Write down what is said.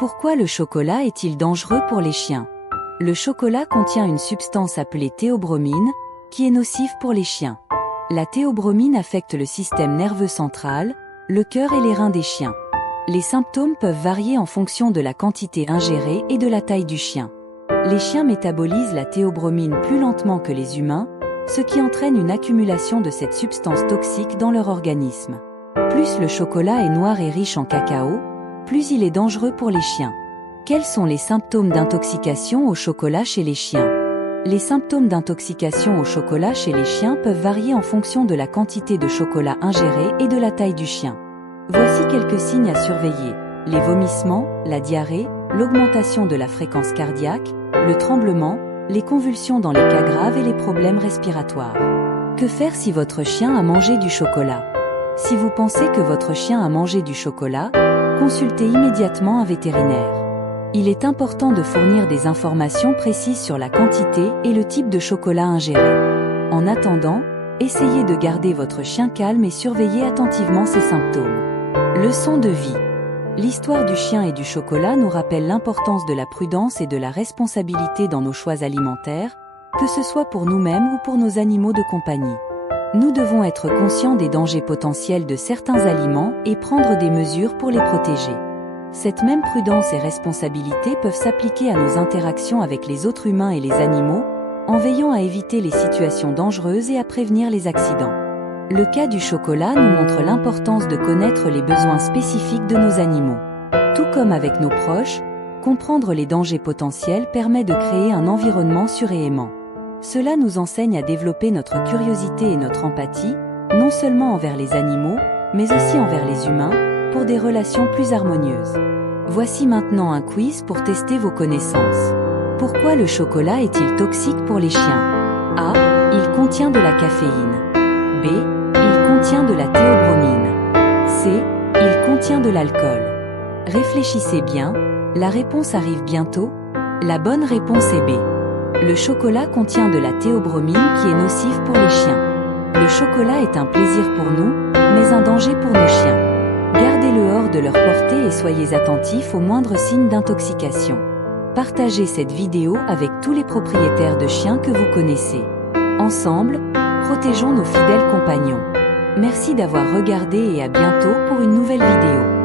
Pourquoi le chocolat est-il dangereux pour les chiens? Le chocolat contient une substance appelée théobromine, qui est nocive pour les chiens. La théobromine affecte le système nerveux central, le cœur et les reins des chiens. Les symptômes peuvent varier en fonction de la quantité ingérée et de la taille du chien. Les chiens métabolisent la théobromine plus lentement que les humains, ce qui entraîne une accumulation de cette substance toxique dans leur organisme. Plus le chocolat est noir et riche en cacao, plus il est dangereux pour les chiens. Quels sont les symptômes d'intoxication au chocolat chez les chiens? Les symptômes d'intoxication au chocolat chez les chiens peuvent varier en fonction de la quantité de chocolat ingéré et de la taille du chien. Voici quelques signes à surveiller: les vomissements, la diarrhée, l'augmentation de la fréquence cardiaque, le tremblement, les convulsions dans les cas graves et les problèmes respiratoires. Que faire si votre chien a mangé du chocolat? Si vous pensez que votre chien a mangé du chocolat, consultez immédiatement un vétérinaire. Il est important de fournir des informations précises sur la quantité et le type de chocolat ingéré. En attendant, essayez de garder votre chien calme et surveillez attentivement ses symptômes. Leçon de vie. L'histoire du chien et du chocolat nous rappelle l'importance de la prudence et de la responsabilité dans nos choix alimentaires, que ce soit pour nous-mêmes ou pour nos animaux de compagnie. Nous devons être conscients des dangers potentiels de certains aliments et prendre des mesures pour les protéger. Cette même prudence et responsabilité peuvent s'appliquer à nos interactions avec les autres humains et les animaux, en veillant à éviter les situations dangereuses et à prévenir les accidents. Le cas du chocolat nous montre l'importance de connaître les besoins spécifiques de nos animaux. Tout comme avec nos proches, comprendre les dangers potentiels permet de créer un environnement sûr et aimant. Cela nous enseigne à développer notre curiosité et notre empathie, non seulement envers les animaux, mais aussi envers les humains, pour des relations plus harmonieuses. Voici maintenant un quiz pour tester vos connaissances. Pourquoi le chocolat est-il toxique pour les chiens? A. Il contient de la caféine. B. Il contient de la théobromine. C. Il contient de l'alcool. Réfléchissez bien, la réponse arrive bientôt. La bonne réponse est B. Le chocolat contient de la théobromine qui est nocive pour les chiens. Le chocolat est un plaisir pour nous, mais un danger pour nos chiens. Gardez-le hors de leur portée et soyez attentifs aux moindres signes d'intoxication. Partagez cette vidéo avec tous les propriétaires de chiens que vous connaissez. Ensemble, protégeons nos fidèles compagnons. Merci d'avoir regardé et à bientôt pour une nouvelle vidéo.